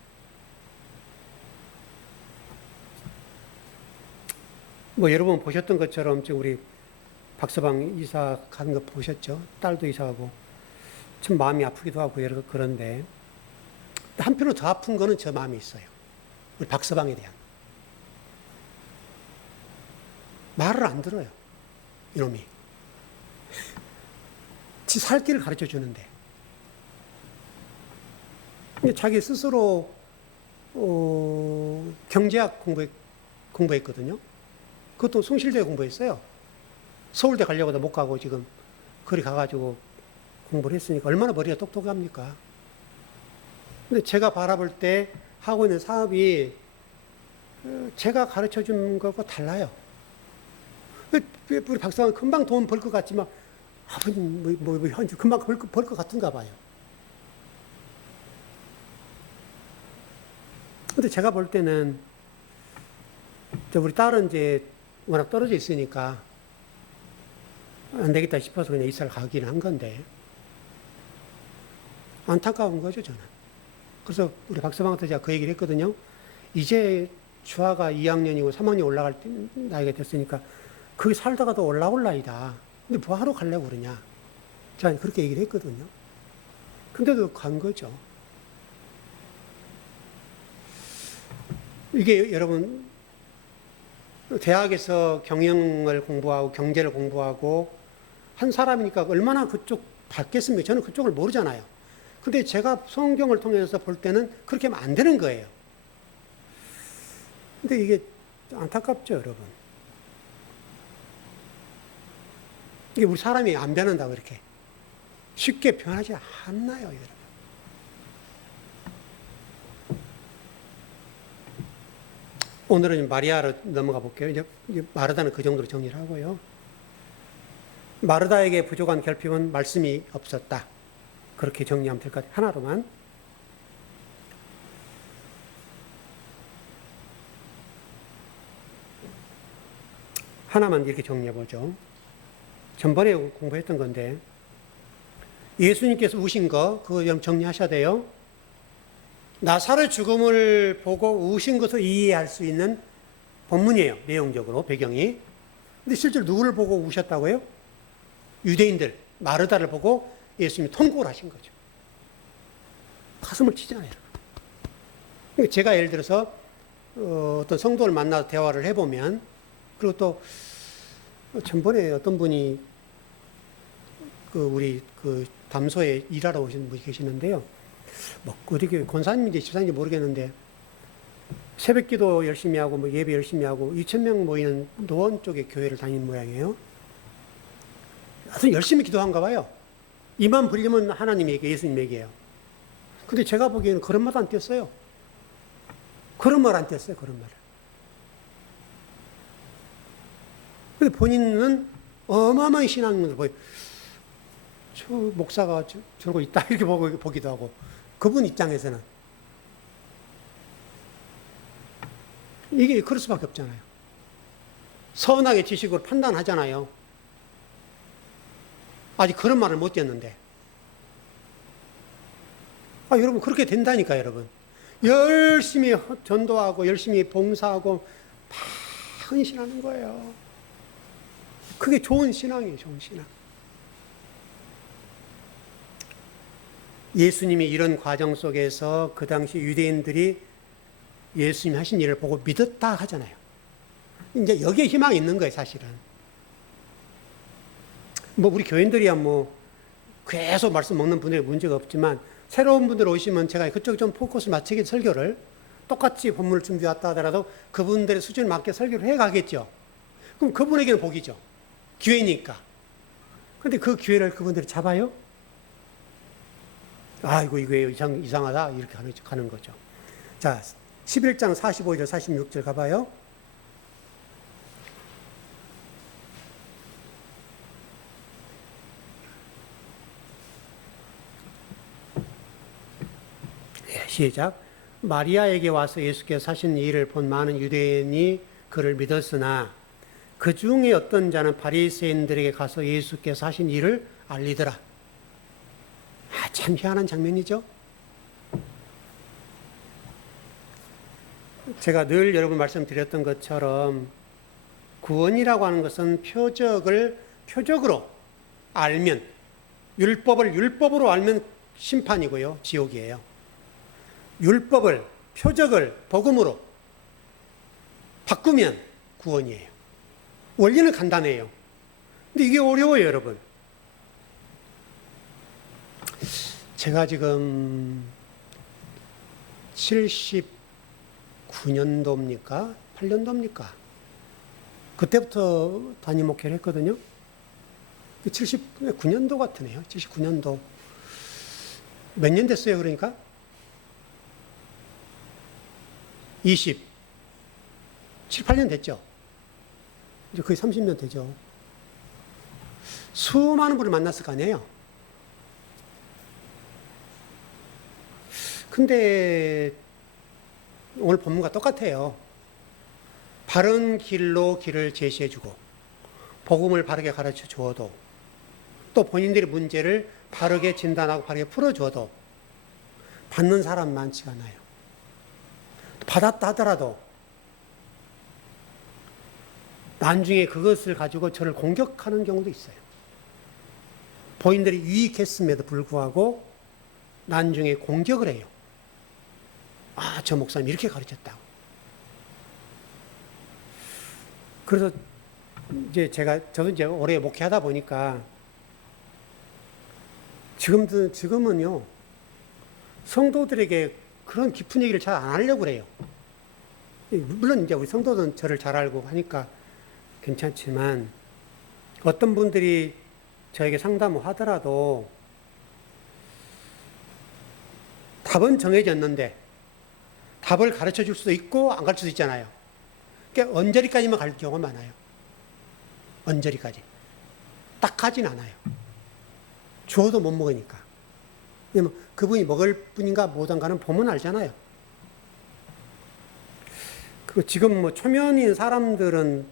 뭐 여러분 보셨던 것처럼 지금 우리 박서방 이사 가는 거 보셨죠? 딸도 이사하고 참 마음이 아프기도 하고 그런데 한편으로 더 아픈 거는 저 마음이 있어요. 우리 박서방에 대한. 말을 안 들어요. 이놈이. 지 살 길을 가르쳐 주는데. 자기 스스로 경제학 공부했거든요. 그것도 숭실대에 공부했어요. 서울대 가려고 못 가고 지금 거기 가가지고 공부를 했으니까 얼마나 머리가 똑똑합니까? 근데 제가 바라볼 때 하고 있는 사업이 제가 가르쳐 준 것과 달라요. 우리 박사는 금방 돈 벌 것 같지만 아버님 금방 벌 것 같은가 봐요. 근데 제가 볼 때는 우리 딸은 이제 워낙 떨어져 있으니까 안 되겠다 싶어서 그냥 이사를 가기는 한 건데 안타까운 거죠, 저는. 그래서 우리 박서방한테 제가 그 얘기를 했거든요. 이제 주아가 2학년이고 3학년 올라갈 나이가 됐으니까 거기 살다가도 올라올 나이다. 근데 뭐하러 가려고 그러냐. 제가 그렇게 얘기를 했거든요. 근데도 간 거죠. 이게 여러분, 대학에서 경영을 공부하고 경제를 공부하고 한 사람이니까 얼마나 그쪽 받겠습니까? 저는 그쪽을 모르잖아요. 근데 제가 성경을 통해서 볼 때는 그렇게 하면 안 되는 거예요. 근데 이게 안타깝죠, 여러분. 이게 우리 사람이 안 변한다고 이렇게 쉽게 변하지 않나요, 여러분. 오늘은 마리아로 넘어가 볼게요. 이제 마르다는 그 정도로 정리를 하고요. 마르다에게 부족한 결핍은 말씀이 없었다. 그렇게 정리하면 될 것 같아요. 하나로만. 하나만 이렇게 정리해 보죠. 전번에 공부했던 건데 예수님께서 우신 거 그거 여러분 정리하셔야 돼요. 나사로의 죽음을 보고 우신 것을 이해할 수 있는 본문이에요. 내용적으로 배경이. 근데 실제로 누구를 보고 우셨다고요? 유대인들 마르다를 보고 예수님이 통곡을 하신 거죠. 가슴을 치잖아요. 그러니까 제가 예를 들어서 어떤 성도를 만나서 대화를 해보면 그리고 또 전번에 어떤 분이 우리 담소에 일하러 오신 분이 계시는데요. 어디 권사님인지 집사님인지 모르겠는데 새벽 기도 열심히 하고 예배 열심히 하고 2,000명 모이는 노원 쪽에 교회를 다니는 모양이에요. 하여튼 열심히 기도한가 봐요. 이만 불리면 하나님에게 예수님에게요. 근데 제가 보기에는 그런 말 안 띄었어요. 그런 말 안 띄었어요. 그런 말을. 근데 본인은 어마어마한 신앙을 보여요. 저 목사가 저러고 있다 이렇게 보기도 하고 그분 입장에서는 이게 그럴 수밖에 없잖아요. 선하게 지식으로 판단하잖아요. 아직 그런 말을 못 듣는데 여러분 그렇게 된다니까 여러분. 열심히 전도하고 열심히 봉사하고 막 헌신하는 거예요. 그게 좋은 신앙이에요. 좋은 신앙. 예수님이 이런 과정 속에서 그 당시 유대인들이 예수님이 하신 일을 보고 믿었다 하잖아요. 이제 여기에 희망이 있는 거예요, 사실은. 우리 교인들이야 계속 말씀 먹는 분들이 문제가 없지만 새로운 분들 오시면 제가 그쪽 좀 포커스 맞추게 설교를 똑같이 본문을 준비해 왔다 하더라도 그분들의 수준에 맞게 설교를 해 가겠죠. 그럼 그분에게는 복이죠. 기회니까. 근데 그 기회를 그분들이 잡아요? 이거 이상하다. 이렇게 가는 거죠. 자, 11장 45절, 46절 가봐요. 시작. 마리아에게 와서 예수께서 하신 일을 본 많은 유대인이 그를 믿었으나 그 중에 어떤 자는 바리새인들에게 가서 예수께서 하신 일을 알리더라. 참 희한한 장면이죠. 제가 늘 여러분 말씀드렸던 것처럼 구원이라고 하는 것은 표적으로 알면 율법을 율법으로 알면 심판이고요. 지옥이에요. 율법을, 표적을 복음으로 바꾸면 구원이에요. 원리는 간단해요. 근데 이게 어려워요, 여러분. 제가 지금 79년도입니까? 8년도입니까? 그때부터 담임 목회를 했거든요. 79년도 같으네요. 79년도. 몇 년 됐어요, 그러니까? 7, 8년 됐죠? 이제 거의 30년 되죠. 수많은 분을 만났을 거 아니에요? 근데 오늘 본문과 똑같아요. 바른 길로 길을 제시해주고 복음을 바르게 가르쳐 주어도 또 본인들의 문제를 바르게 진단하고 바르게 풀어주어도 받는 사람 많지가 않아요. 받았다 하더라도 나중에 그것을 가지고 저를 공격하는 경우도 있어요. 본인들이 유익했음에도 불구하고 나중에 공격을 해요. 아, 저 목사님 이렇게 가르쳤다고. 그래서 이제 저도 이제 오래 목회하다 보니까 지금은요, 성도들에게 그런 깊은 얘기를 잘 안 하려고 그래요. 물론 이제 우리 성도들은 저를 잘 알고 하니까 괜찮지만 어떤 분들이 저에게 상담을 하더라도 답은 정해졌는데 답을 가르쳐 줄 수도 있고 안 가르칠 수 있잖아요. 그러니까 언저리까지만 갈 경우가 많아요. 언저리까지. 딱 하진 않아요. 주어도 못 먹으니까. 왜냐면 그분이 먹을 뿐인가 못한가는 보면 알잖아요. 그 지금 뭐 초면인 사람들은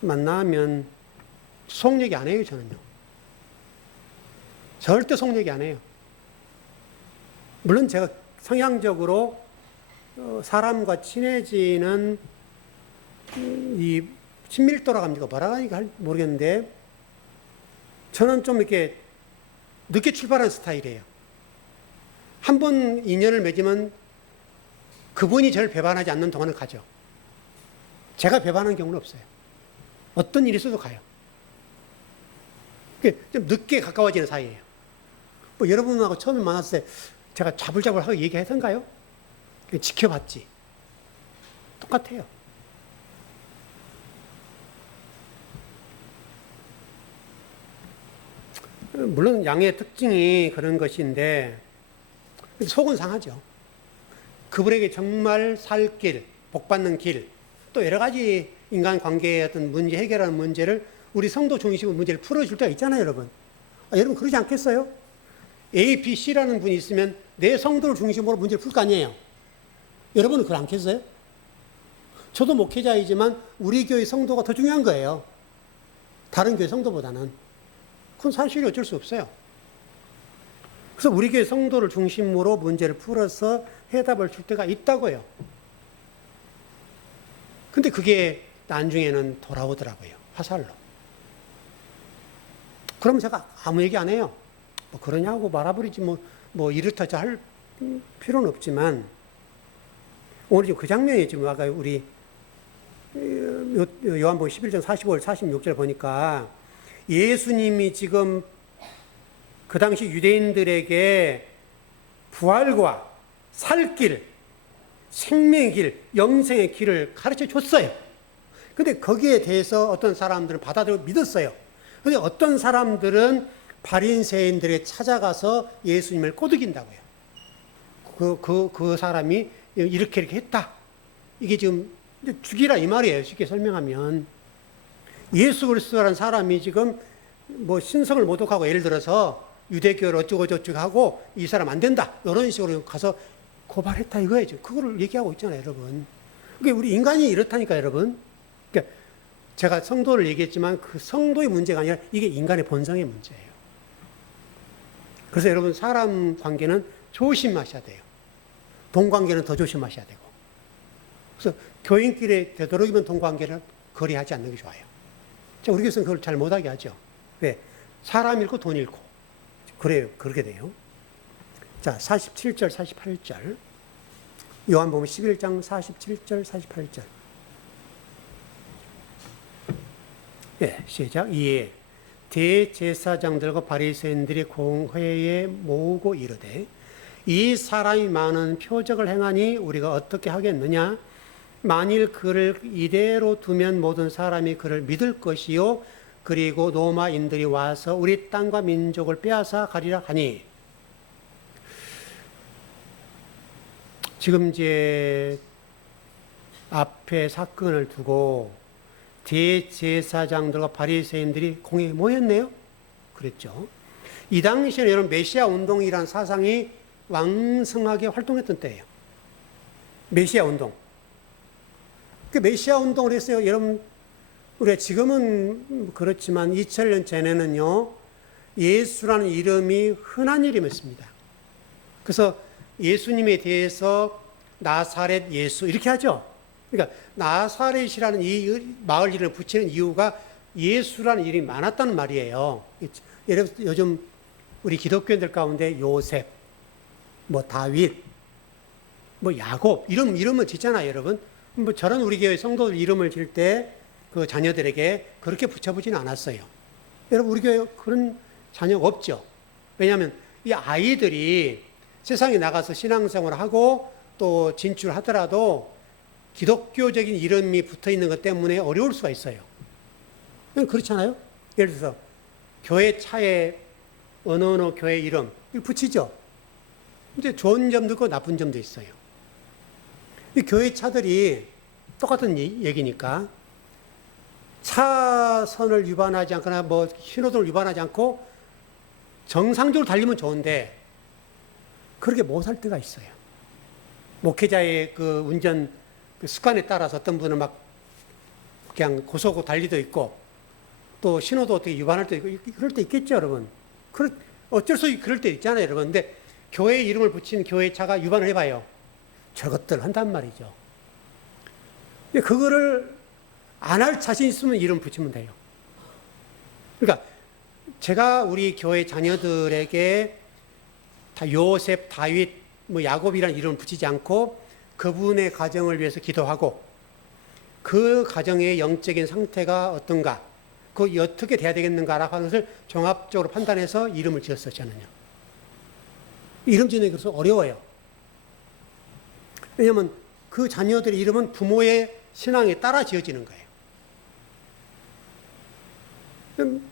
만나면 속 얘기 안 해요, 저는요. 절대 속 얘기 안 해요. 물론 제가 성향적으로 사람과 친해지는 이 친밀도라고 합니까? 뭐라고 하니까 모르겠는데 저는 좀 이렇게 늦게 출발하는 스타일이에요. 한 번 인연을 맺으면 그분이 저를 배반하지 않는 동안은 가죠. 제가 배반하는 경우는 없어요. 어떤 일이 있어도 가요. 좀 늦게 가까워지는 사이예요. 뭐 여러분하고 처음에 만났을 때 제가 자불자불하고 얘기하던가요? 지켜봤지. 똑같아요. 물론 양의 특징이 그런 것인데 속은 상하죠. 그분에게 정말 살 길, 복받는 길, 또 여러 가지 인간관계의 어떤 문제, 해결하는 문제를 우리 성도 중심으로 문제를 풀어줄 때가 있잖아요, 여러분. 여러분 그러지 않겠어요? A, B, C라는 분이 있으면 내 성도를 중심으로 문제를 풀 거 아니에요? 여러분은 그걸 않겠어요? 저도 목회자이지만 우리 교회 성도가 더 중요한 거예요. 다른 교회 성도보다는. 그건 사실이 어쩔 수 없어요. 그래서 우리 교회 성도를 중심으로 문제를 풀어서 해답을 줄 때가 있다고요. 근데 그게 나중에는 돌아오더라고요. 화살로. 그럼 제가 아무 얘기 안 해요. 뭐 그러냐고 말아버리지 뭐 이렇다 할 필요는 없지만 오늘 지금 그 장면이 지금 아까 우리 요한복음 11장 45절 46절 보니까 예수님이 지금 그 당시 유대인들에게 부활과 살 길, 생명의 길, 영생의 길을 가르쳐 줬어요. 근데 거기에 대해서 어떤 사람들은 받아들이고 믿었어요. 근데 어떤 사람들은 바리새인들에게 찾아가서 예수님을 꼬드긴다고요. 그 사람이 이렇게 했다. 이게 지금 죽이라 이 말이에요. 쉽게 설명하면. 예수 그리스도라는 사람이 지금 뭐 신성을 모독하고 예를 들어서 유대교를 어쩌고저쩌고 하고 이 사람 안 된다. 이런 식으로 가서 고발했다 이거예요. 지금 그거를 얘기하고 있잖아요, 여러분. 그게 우리 인간이 이렇다니까, 여러분. 그러니까 제가 성도를 얘기했지만 그 성도의 문제가 아니라 이게 인간의 본성의 문제예요. 그래서 여러분 사람 관계는 조심하셔야 돼요. 돈 관계는 더 조심하셔야 되고. 그래서 교인끼리 되도록이면 돈 관계를 거리하지 않는 게 좋아요. 자, 우리 교회에서는 그걸 잘 못하게 하죠. 왜? 사람 잃고 돈 잃고. 그래요. 그렇게 돼요. 자, 47절, 48절. 요한복음 11장 47절, 48절. 예, 시작. 이에 대제사장들과 바리새인들이 공회에 모으고 이르되 이 사람이 많은 표적을 행하니 우리가 어떻게 하겠느냐? 만일 그를 이대로 두면 모든 사람이 그를 믿을 것이요 그리고 로마인들이 와서 우리 땅과 민족을 빼앗아 가리라 하니. 지금 이제 앞에 사건을 두고 대제사장들과 바리새인들이 공회에 모였네요. 그랬죠. 이 당시에는 여러분 메시아 운동이라는 사상이 왕성하게 활동했던 때예요. 메시아 운동. 그 메시아 운동을 했어요. 여러분, 우리가 지금은 그렇지만 2000년 전에는요, 예수라는 이름이 흔한 이름이었습니다. 그래서 예수님에 대해서 나사렛 예수 이렇게 하죠. 그러니까 나사렛이라는 이 마을 이름을 붙이는 이유가 예수라는 이름이 많았다는 말이에요. 요즘 우리 기독교인들 가운데 요셉, 뭐 다윗, 뭐 야곱 이름은 짓잖아요, 여러분. 뭐 저런 우리 교회 성도들 이름을 질 때 그 자녀들에게 그렇게 붙여보지는 않았어요. 여러분 우리 교회 그런 자녀가 없죠. 왜냐하면 이 아이들이 세상에 나가서 신앙생활을 하고 또 진출하더라도 기독교적인 이름이 붙어 있는 것 때문에 어려울 수가 있어요. 그렇잖아요. 예를 들어서 교회 차에 어느 교회 이름 붙이죠. 이제 좋은 점도 있고 나쁜 점도 있어요. 이 교회 차들이 똑같은 얘기니까 차선을 위반하지 않거나 뭐 신호등을 위반하지 않고 정상적으로 달리면 좋은데 그렇게 못할 때가 있어요. 목회자의 그 운전 그 습관에 따라서 어떤 분은 막 그냥 고속으로 달리도 있고 또 신호도 어떻게 위반할 때 있고 그럴 때 있겠죠, 여러분. 어쩔 수 없이 그럴 때 있잖아요, 여러분. 근데 교회 이름을 붙인 교회 차가 위반을 해봐요. 저것들 한단 말이죠. 그거를 안 할 자신 있으면 이름 붙이면 돼요. 그러니까 제가 우리 교회 자녀들에게 다 요셉, 다윗, 뭐 야곱이라는 이름을 붙이지 않고 그분의 가정을 위해서 기도하고 그 가정의 영적인 상태가 어떤가, 그 어떻게 돼야 되겠는가라고 하는 것을 종합적으로 판단해서 이름을 지었어요, 저는요. 이름 짓는 게 그래서 어려워요. 왜냐하면 그 자녀들의 이름은 부모의 신앙에 따라 지어지는 거예요.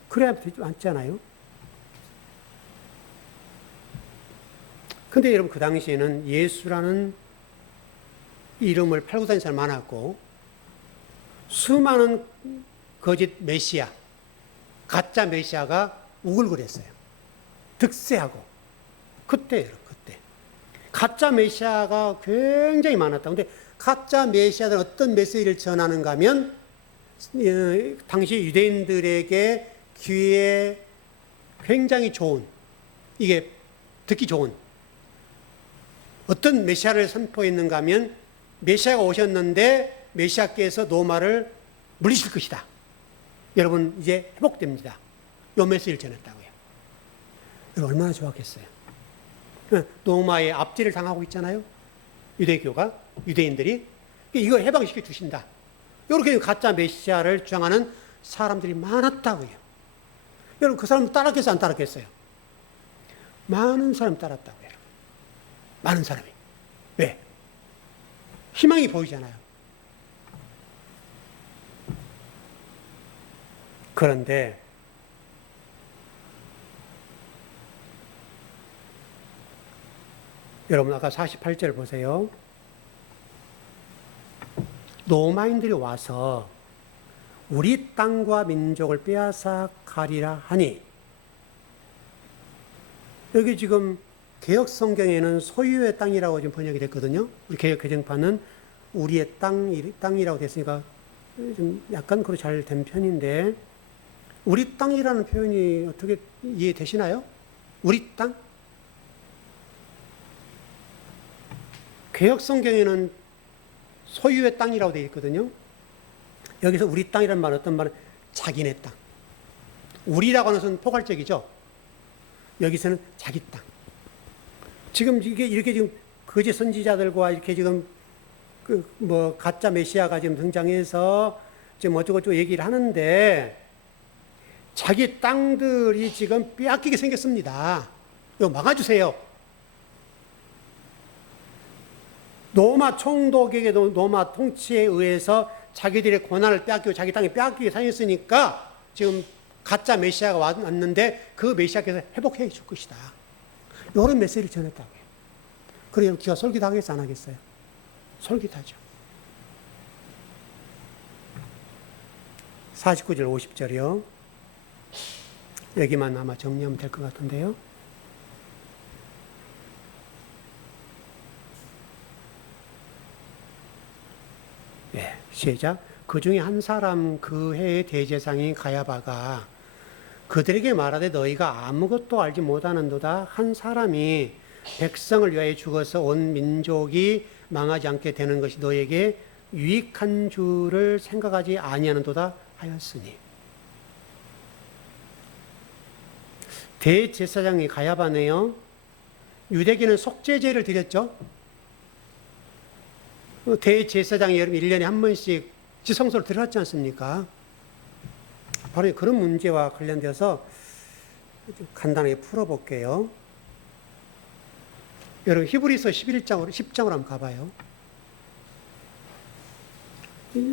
그래야 되지 않잖아요. 근데 여러분 그 당시에는 예수라는 이름을 팔고 다니는 사람이 많았고 수많은 거짓 메시아, 가짜 메시아가 우글거렸어요. 득세하고. 그때 가짜 메시아가 굉장히 많았다. 근데 가짜 메시아들은 어떤 메시지를 전하는가 하면 당시 유대인들에게 귀에 굉장히 좋은, 이게 듣기 좋은 어떤 메시아를 선포했는가 하면 메시아가 오셨는데 메시아께서 노마를 물리칠 것이다. 여러분 이제 회복됩니다. 요 메시지를 전했다고요. 여러분 얼마나 좋았겠어요. 노마의 압제를 당하고 있잖아요. 유대교가, 유대인들이. 이거 해방시켜 주신다. 이렇게 가짜 메시아를 주장하는 사람들이 많았다고요. 여러분 그 사람 따랐겠어요? 안 따랐겠어요? 많은 사람 따랐다고요. 많은 사람이. 왜? 희망이 보이잖아요. 그런데 여러분 아까 48절 보세요. 로마인들이 와서 우리 땅과 민족을 빼앗아 가리라 하니, 여기 지금 개혁 성경에는 소유의 땅이라고 지금 번역이 됐거든요. 우리 개혁 개정판은 우리의 땅이라고 됐으니까 좀 약간 그로 잘 된 편인데, 우리 땅이라는 표현이 어떻게 이해되시나요? 우리 땅? 개혁 성경에는 소유의 땅이라고 되어 있거든요. 여기서 우리 땅이라는 말은 어떤 말은 자기네 땅. 우리라고 하는 것은 포괄적이죠. 여기서는 자기 땅. 지금 이게 이렇게 지금 거짓 선지자들과 이렇게 지금 그 뭐 가짜 메시아가 지금 등장해서 지금 어쩌고저쩌고 얘기를 하는데 자기 땅들이 지금 빼앗기게 생겼습니다. 이거 막아주세요. 로마 총독에게 로마 통치에 의해서 자기들의 권한을 빼앗기고 자기 땅에 빼앗기게 생겼으니까 지금 가짜 메시아가 왔는데 그 메시아께서 회복해 줄 것이다. 이런 메시지를 전했다고요. 그래서 기가 솔깃하겠어 안 하겠어요? 솔깃하죠. 49절 50절이요. 여기만 아마 정리하면 될 것 같은데요. 네, 시작. 그 중에 한 사람 그 해의 대제사장인 가야바가 그들에게 말하되 너희가 아무것도 알지 못하는도다. 한 사람이 백성을 위하여 죽어서 온 민족이 망하지 않게 되는 것이 너에게 유익한 줄을 생각하지 아니하는도다 하였으니. 대제사장이 가야바네요. 유대계는 속죄제를 드렸죠. 대제사장이 여러분 1년에 한 번씩 지성소를 들어갔지 않습니까? 바로 그런 문제와 관련돼서 간단하게 풀어볼게요. 여러분 히브리서 10장으로 한번 가봐요.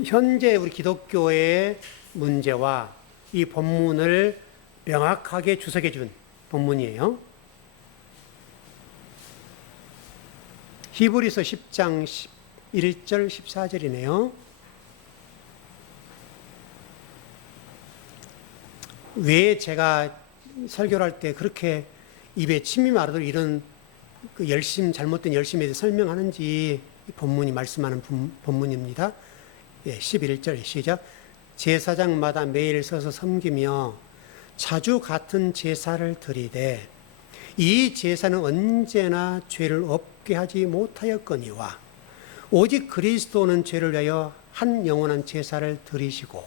현재 우리 기독교의 문제와 이 본문을 명확하게 주석해 준 본문이에요. 히브리서 10장 1절 14절이네요. 왜 제가 설교를 할 때 그렇게 입에 침이 마르도록 이런 그 잘못된 열심에 대해 설명하는지 본문이 말씀하는 본문입니다. 예, 11절 시작. 제사장마다 매일 서서 섬기며 자주 같은 제사를 드리되 이 제사는 언제나 죄를 없게 하지 못하였거니와 오직 그리스도는 죄를 위하여 한 영원한 제사를 드리시고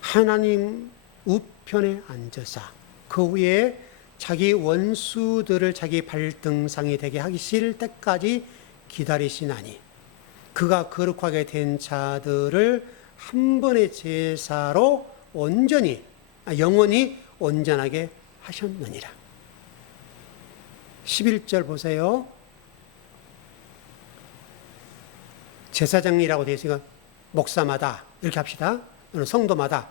하나님 우편에 앉으사 그 후에 자기 원수들을 자기 발등상이 되게 하실 때까지 기다리시나니 그가 거룩하게 된 자들을 한 번의 제사로 영원히 온전하게 하셨느니라. 11절 보세요. 제사장이라고 되어 있으니까 목사마다 이렇게 합시다. 성도마다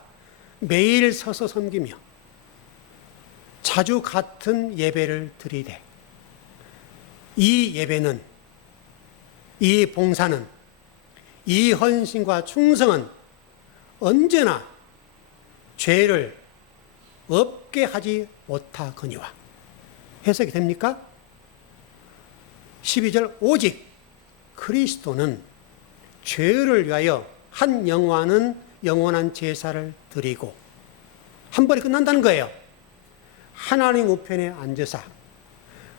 매일 서서 섬기며 자주 같은 예배를 드리되 이 예배는 이 봉사는 이 헌신과 충성은 언제나 죄를 없게 하지 못하거니와. 해석이 됩니까? 12절 오직 그리스도는 죄를 위하여 한 영원한 제사를 드리고 한 번에 끝난다는 거예요. 하나님 우편에 앉으사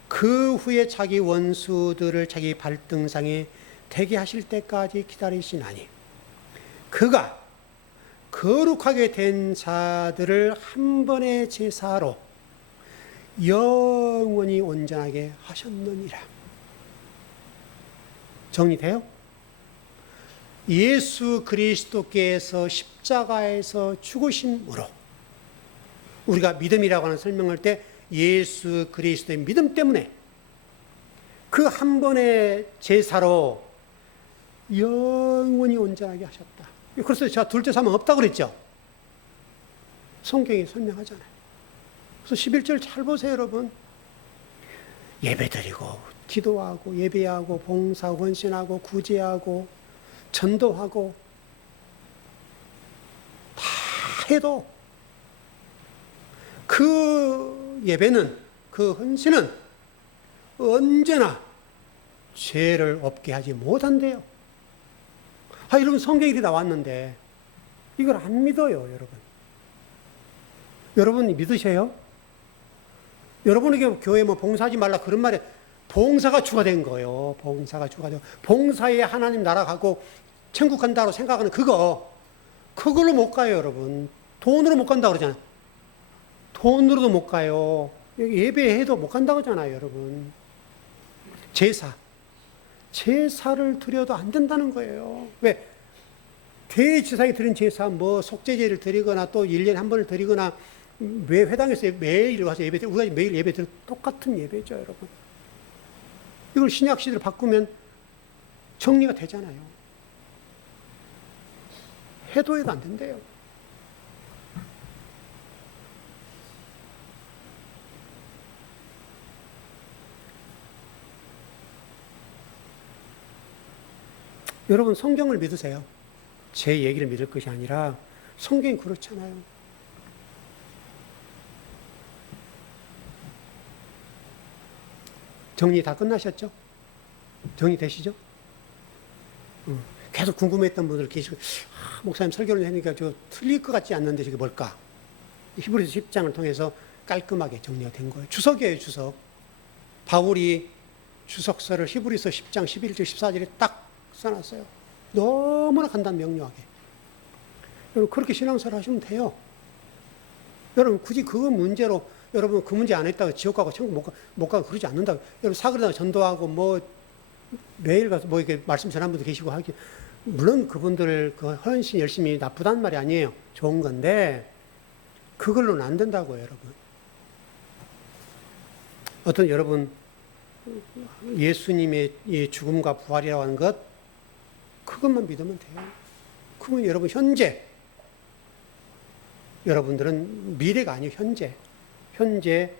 그 후에 자기 원수들을 자기 발등상에 대게 하실 때까지 기다리시나니 그가 거룩하게 된 자들을 한 번의 제사로 영원히 온전하게 하셨느니라. 정리돼요? 예수 그리스도께서 십자가에서 죽으심으로 우리가 믿음이라고 하는 설명할 때 예수 그리스도의 믿음 때문에 그 한 번의 제사로 영원히 온전하게 하셨다. 그래서 제가 둘째 사망 없다고 그랬죠. 성경이 설명하잖아요. 그래서 11절 잘 보세요, 여러분. 예배드리고 기도하고 예배하고 봉사하고 헌신하고 구제하고 전도하고 다 해도 그 예배는 그 헌신은 언제나 죄를 없게 하지 못한대요. 여러분 성경이 이렇게 나왔는데 이걸 안 믿어요, 여러분. 여러분이 믿으세요? 여러분에게 교회 봉사하지 말라 그런 말에 봉사가 주가 된 거예요. 봉사가 주가 되고 봉사에 하나님 나라 가고 천국 간다고 생각하는 그걸로 못 가요, 여러분. 돈으로 못 간다고 그러잖아요. 돈으로도 못 가요. 예배해도 못 간다고 하잖아요, 여러분. 제사를 드려도 안 된다는 거예요. 왜? 대제사에 드린 제사, 뭐 속죄제를 드리거나 또 1년에 한 번을 드리거나 왜 회당에서 매일 와서 예배 드리고 우리가 매일 예배 드리고 똑같은 예배죠, 여러분. 이걸 신약 시대로 바꾸면 정리가 되잖아요. 해도 안 된대요. 여러분 성경을 믿으세요. 제 얘기를 믿을 것이 아니라 성경이 그렇잖아요. 정리 다 끝나셨죠? 정리되시죠? 계속 궁금했던 분들 계시고, 목사님 설교를 하니까 저 틀릴 것 같지 않는데 저게 뭘까? 히브리서 10장을 통해서 깔끔하게 정리가 된 거예요. 주석이에요, 주석. 바울이 주석서를 히브리서 10장 11절 14절에 딱 써놨어요. 너무나 간단 명료하게. 여러분 그렇게 신앙생활 하시면 돼요. 여러분 굳이 그 문제로 여러분 그 문제 안 했다가 지옥 가고 천국 못 가고 그러지 않는다고. 여러분 사그라다 전도하고 뭐 매일 가서 뭐 이렇게 말씀 전한 분도 계시고 하기. 물론 그분들 그 헌신 열심히 나쁘다는 말이 아니에요. 좋은 건데 그걸로는 안 된다고요, 여러분. 어떤 여러분 예수님의 이 죽음과 부활이라고 하는 것 그것만 믿으면 돼요. 그러면 여러분 현재 여러분들은 미래가 아니에요. 현재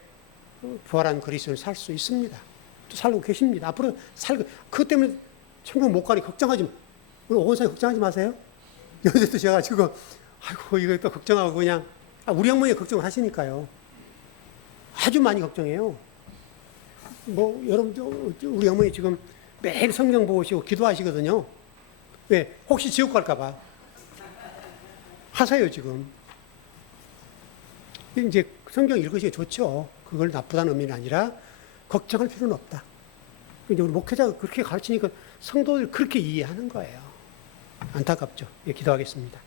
부활한 그리스도를 살 수 있습니다. 또 살고 계십니다. 앞으로 그것 때문에 천국 못 가니 걱정하지 마. 우리 오건사님 걱정하지 마세요. 요새도 제가 지금 아이고 이거 또 걱정하고 그냥 우리 어머니 걱정을 하시니까요. 아주 많이 걱정해요. 뭐 여러분 우리 어머니 지금 매일 성경 보시고 기도하시거든요. 왜? 혹시 지옥 갈까 봐. 하세요 지금. 이제 성경 읽으시기 좋죠. 그걸 나쁘다는 의미는 아니라 걱정할 필요는 없다. 이제 우리 목회자가 그렇게 가르치니까 성도들 그렇게 이해하는 거예요. 안타깝죠. 예, 기도하겠습니다.